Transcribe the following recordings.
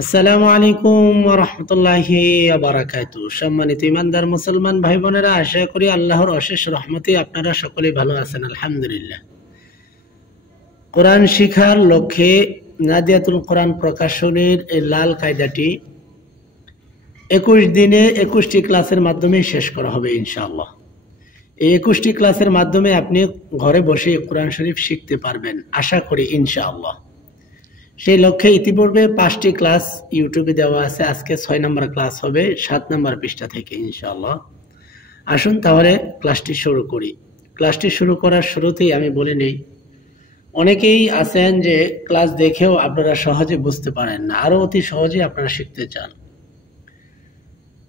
আসসালামু আলাইকুম ওয়া রাহমাতুল্লাহি ওয়া বারাকাতুহু। সম্মানিত ইমানদার মুসলমান ভাই বোনেরা, আশা করি আল্লাহর অশেষ রহমতে আপনারা সকলেই ভালো আছেন। আলহামদুলিল্লাহ। কোরআন শিখার লক্ষ্যে নাদিয়াতুল কোরআন প্রকাশনের এই লাল কায়দাটি 21 দিনে 21টি ক্লাসের মাধ্যমে শেষ করা হবে ইনশাআল্লাহ। এই 21টি ক্লাসের মাধ্যমে আপনি ঘরে বসে কোরআন শরীফ শিখতে পারবেন আশা করি ইনশাআল্লাহ। সেই লক্ষ্যে ইতিপূর্বে 5টি ক্লাস ইউটিউবে দেওয়া আছে। আজকে 6 নম্বর ক্লাস হবে 7 নম্বর পৃষ্ঠা থেকে ইনশাআল্লাহ। আসুন তাহলে ক্লাসটি শুরু করি। ক্লাসটি শুরু করার শুরুতেই আমি বলে নেই, অনেকেই আছেন যে ক্লাস দেখেও আপনারা সহজে বুঝতে পারেন না, আরো অতি সহজে আপনারা শিখতে চান।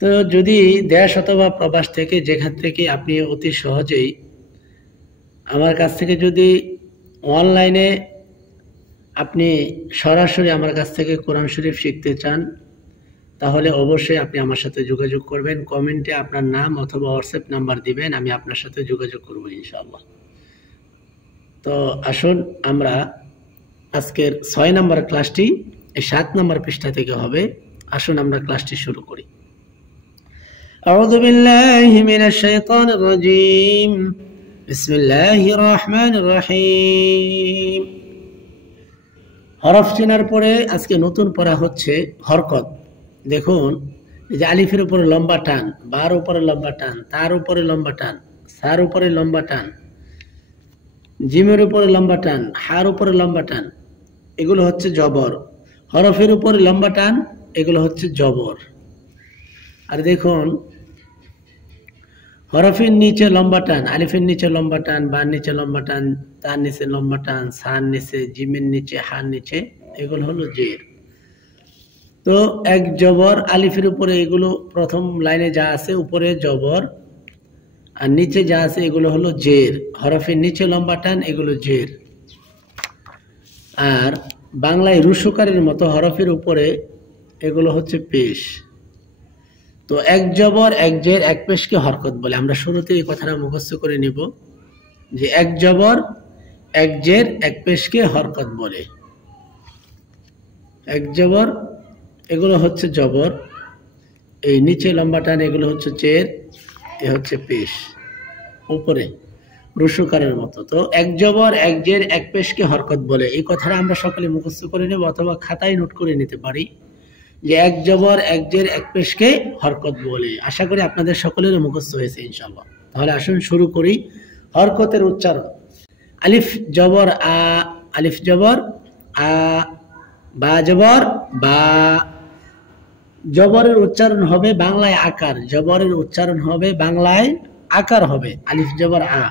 তো যদি দেশ অথবা প্রবাস থেকে যেখান থেকে আপনি অতি সহজেই আমার কাছ থেকে যদি অনলাইনে আপনি সরাসরি আমার কাছ থেকে কোরআন শরীফ শিখতে চান, তাহলে অবশ্যই আপনি আমার সাথে যোগাযোগ করবেন। কমেন্টে আপনার নাম অথবা হোয়াটসঅ্যাপ নাম্বার দিবেন, আমি আপনার সাথে যোগাযোগ করব ইনশাআল্লাহ। তো আসুন আমরা আজকের 6 নম্বর ক্লাসটি 7 নম্বর পৃষ্ঠা থেকে হবে। আসুন আমরা ক্লাসটি শুরু করি। আউযু বিল্লাহি মিনাশ শাইতানির রাজীম। বিসমিল্লাহির রহমানির রহিম। হরফ চেনার পরে আজকে নতুন পড়া হচ্ছে হরকত। দেখুন, এই যে আলিফের উপরে লম্বা টান, বার উপরে লম্বা টান, তার উপরে লম্বা টান, সার উপরে লম্বা টান, জিমের উপরে লম্বা টান, হার উপরে লম্বা টান, এগুলো হচ্ছে জবর। হরফের উপরে লম্বা টান, এগুলো হচ্ছে জবর। আর দেখুন, হরফের নিচে লম্বা টান, আলিফের নিচে লম্বা টান, বার নিচে লম্বা টান, তার নিচে লম্বা টান, সার নিচে, জিমের নিচে, হার নিচে, এগুলো হলো জের। তো এক জবর আলিফের উপরে এগুলো প্রথম লাইনে যা আছে উপরে জবর, আর নিচে যা আছে এগুলো হলো জের। হরফের নিচে লম্বা টান, এগুলো জের। আর বাংলায় রুসুকারের মতো হরফের উপরে এগুলো হচ্ছে পেশ। তো এক জবর এক জের এক পেশকে হরকত বলে। আমরা শুরুতে এই কথাটা মুখস্থ করে নিব যে এক জবর এক জের এক পেশকে হরকত বলে। এক জবর এগুলো হচ্ছে জবর, এই নিচে লম্বা টান এগুলো হচ্ছে জের, এ হচ্ছে পেশ উপরে রুসুকারের মতো। তো এক জবর এক জের এক পেশকে হরকত বলে, এই কথাটা আমরা সকলে মুখস্থ করে নেব অথবা খাতায় নোট করে নিতে পারি যে এক জবর এক জের এক পেশকে হরকত বলে। আশা করি আপনাদের সকলের মুখস্থ হয়েছে ইনশাআল্লাহ। তাহলে আসুন শুরু করি হরকতের উচ্চারণ। আলিফ জবর আ, আলিফ জবর আ, বা জবর বা। জবরের উচ্চারণ হবে বাংলায় আকার, জবরের উচ্চারণ হবে বাংলায় আকার হবে। আলিফ জবর আ,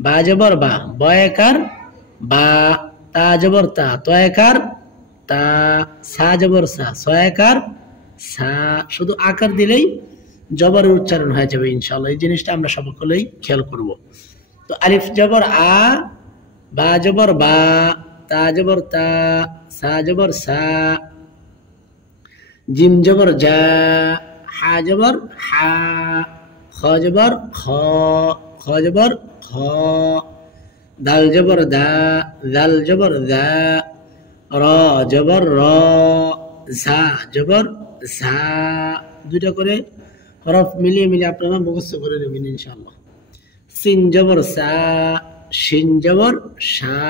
বা জবর বা, বয়াকার বা, তা জবর তা, তয়াকার তা, সা জবর সা, সয়াকার সা। শুধু আকার দিলেই জবরের উচ্চারণ হয়ে যাবে ইনশাআল্লাহ। এই জিনিসটা আমরা সকলেই খেয়াল করব। তো আলিফ জবর আ, বা জবর বা, তা জবর তা, সা জবর সা, জিম জবর জা, হা জবর হা, খ জবর খ, খ জবর খ, দাল জবর দা, দাল জবর দা, র জবর র, ঝা জবর ঝা। দুইটা করে হরফ মিলিয়ে মিলিয়ে আপনারা মুখস্থ করে নেবেন ইনশাআল্লাহ। সিন জবর সা, শিন জবর শা,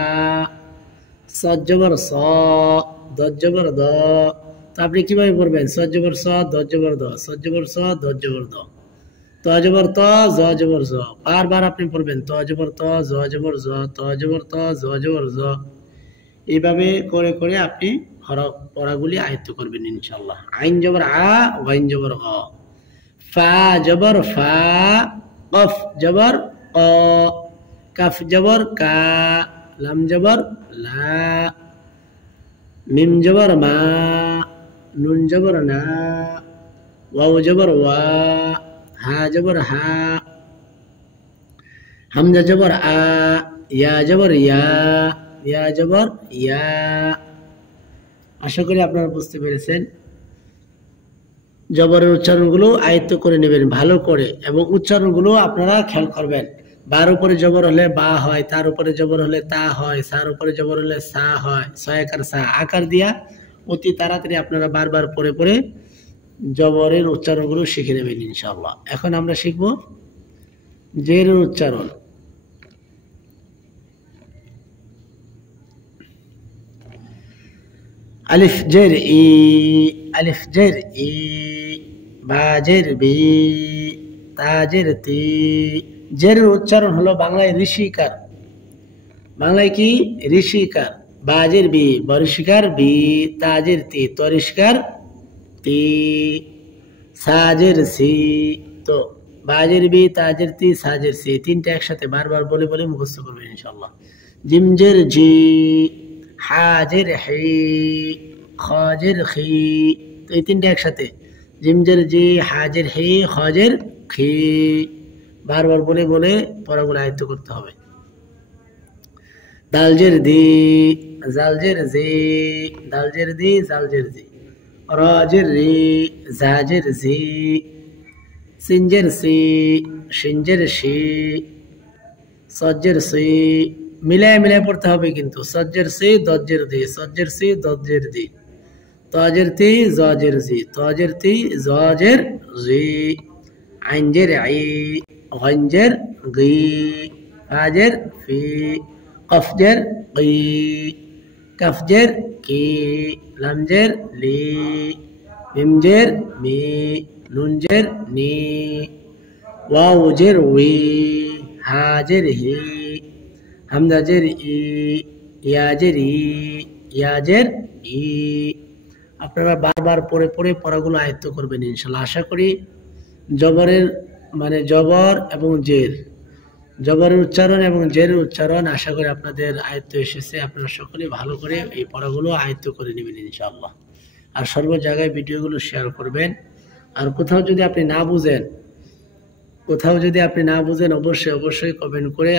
সদ জবর স, দদ জবর দ। তো আপনি কিভাবে পড়বেন? সদ জবর স, দদ জবর দ, সদ জবর স, দদ জবর দ, ত জবর ত, জ জবর জ। বারবার আপনি পড়বেন ত জবর ত, জ জবর জ, ত জবর ত, জ জবর জ। এইভাবে করে করে আপনি হরফ পড়াগুলি আয়ত্ত করবেন ইনশাআল্লাহ। আইন জবর আ, গাইন জবর গ, ফা জবর ফা, কফ জবর ক, কাফ জবর কা, লাম জবর লা, মিম জবর মা, নুন জবর না, ওয়াও জবর ওয়া, হা জবর হা, হামজা জবর আ, ইয়া জবর ইয়া, ইয়া জবর ইয়া। আশা করি আপনারা বুঝতে পেরেছেন। জবরের উচ্চারণগুলো আয়ত্ত করে নেবেন ভালো করে, এবং উচ্চারণগুলো আপনারা খেয়াল করবেন। বার উপরে জবর হলে বা হয়, তার উপরে জবর হলে তা হয়, সার উপরে জবর হলে সা হয়, সয়াকার সা। আকার দিয়া অতি তাড়াতাড়ি আপনারা বারবার পড়ে পড়ে জবরের উচ্চারণগুলো শিখে নেবেন ইনশাআল্লাহ। এখন আমরা শিখব জেরের উচ্চারণ। আলিফ জের ই, আলিফ জের ই, বা জের বি, তা জের তি। জেরের উচ্চারণ হলো বাংলায় ঋষিকার। বাংলায় কি? ঋষিকার। বাজের বি, বরিষ্কার বি, তাজের তি, তরিষ্কার তি, সাজের সি। তো বাজের বি, তাজের তি, সাজের সি, তিনটা একসাথে বারবার বলে বলে মুখস্থ করবেন ইনশাআল্লাহ। জিমজের জি, হাজের হি, খাজের খি। তো এই তিনটা একসাথে জিমজের জি, হাজের হি, খাজের খি, বারবার বলে বলে পড়াগুলো আয়ত্ত করতে হবে। দালজের দি, জালজের জি, দালজের দি, জালজের জি, রাজের রি, জাজের জি, সিনজের সি, শিনজের শি, সজ্জের সি। মিলায় মিলায় পড়তে হবে কিন্তু। সজ্জের সি, দজ্জের দি, সজ্জের সি, দজ্জের দি, তাজের তি, জাজের জি, তাজের তি, জাজের জি, আইনজের আই, গঞ্জের গি, ফাজের ফি, কফজের কি, কফজের কি, লামজের লি, মিমজের মি, নুনজের নি, ওয়াউজের উই, হাজের হি, হামজাজের ই, ইয়াজের ই, ইয়াজের ই। আপনারা বারবার পড়ে পড়ে পড়াগুলো আয়ত্ত করবেন ইনশাআল্লাহ। আশা করি জবরের মানে জবর এবং জের, জবরের উচ্চারণ এবং জেরের উচ্চারণ আশা করি আপনাদের আয়ত্ত এসেছে। আপনারা সকলে ভালো করে এই পড়াগুলো আয়ত্ত করে নেবেন ইনশাআল্লাহ। আর সর্ব জায়গায় ভিডিওগুলো শেয়ার করবেন। আর কোথাও যদি আপনি না বুঝেন অবশ্যই অবশ্যই কমেন্ট করে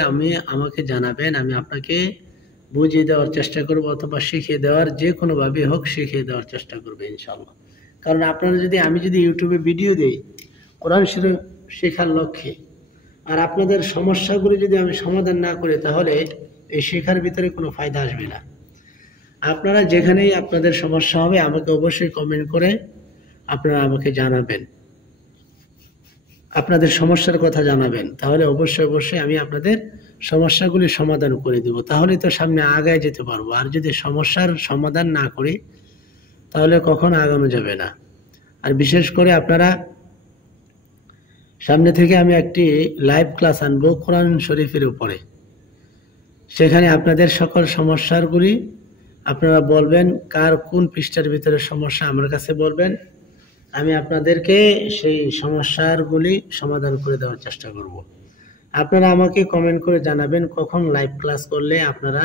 আমাকে জানাবেন। আমি আপনাকে বুঝিয়ে দেওয়ার চেষ্টা করব অথবা শিখিয়ে দেওয়ার, যে কোনোভাবে হোক শিখিয়ে দেওয়ার চেষ্টা করবো ইনশাআল্লাহ। কারণ আপনারা আমি যদি ইউটিউবে ভিডিও দিই কোরআন শরীফ শেখার লক্ষ্যে, আর আপনাদের সমস্যাগুলি যদি আমি সমাধান না করি তাহলে এই শেখার ভিতরে কোনো ফায়দা আসবে না। আপনারা যেখানেই আপনাদের সমস্যা হবে আমাকে অবশ্যই কমেন্ট করে আপনারা আমাকে জানাবেন, আপনাদের সমস্যার কথা জানাবেন। তাহলে অবশ্যই অবশ্যই আমি আপনাদের সমস্যাগুলি সমাধান করে দেব। তাহলে তো সামনে আগায় যেতে পারবো। আর যদি সমস্যার সমাধান না করি তাহলে কখনো আগানো যাবে না। আর বিশেষ করে আপনারা সামনে থেকে আমি একটি লাইভ ক্লাস আনবো কোরআন শরীফের উপরে। সেখানে আপনাদের সকল সমস্যাগুলি আপনারা বলবেন, কার কোন পৃষ্ঠার ভিতরে সমস্যা আমার কাছে বলবেন, আমি আপনাদেরকে সেই সমস্যাগুলি সমাধান করে দেওয়ার চেষ্টা করব। আপনারা আমাকে কমেন্ট করে জানাবেন কখন লাইভ ক্লাস করলে আপনারা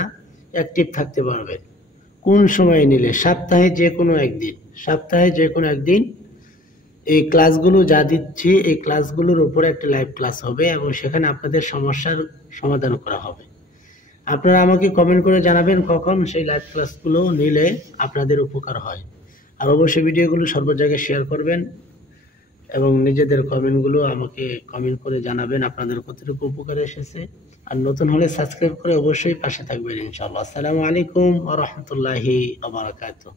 অ্যাক্টিভ থাকতে পারবেন, কোন সময়ে নিলে। সপ্তাহে যে কোনো একদিন এই ক্লাসগুলো যা দিচ্ছি এই ক্লাসগুলোর উপরে একটা লাইভ ক্লাস হবে এবং সেখানে আপনাদের সমস্যার সমাধান করা হবে। আপনারা আমাকে কমেন্ট করে জানাবেন কখন সেই লাইভ ক্লাসগুলো নিলে আপনাদের উপকার হয়। আর অবশ্যই ভিডিওগুলো সর্ব জায়গায় শেয়ার করবেন এবং নিজেদের কমেন্টগুলো আমাকে কমেন্ট করে জানাবেন আপনাদের কতটুকু উপকার এসেছে। আর নতুন হলে সাবস্ক্রাইব করে অবশ্যই পাশে থাকবেন ইনশাআল্লাহ। আসসালামু আলাইকুম ওয়া রাহমাতুল্লাহি ওয়া বারাকাতুহু।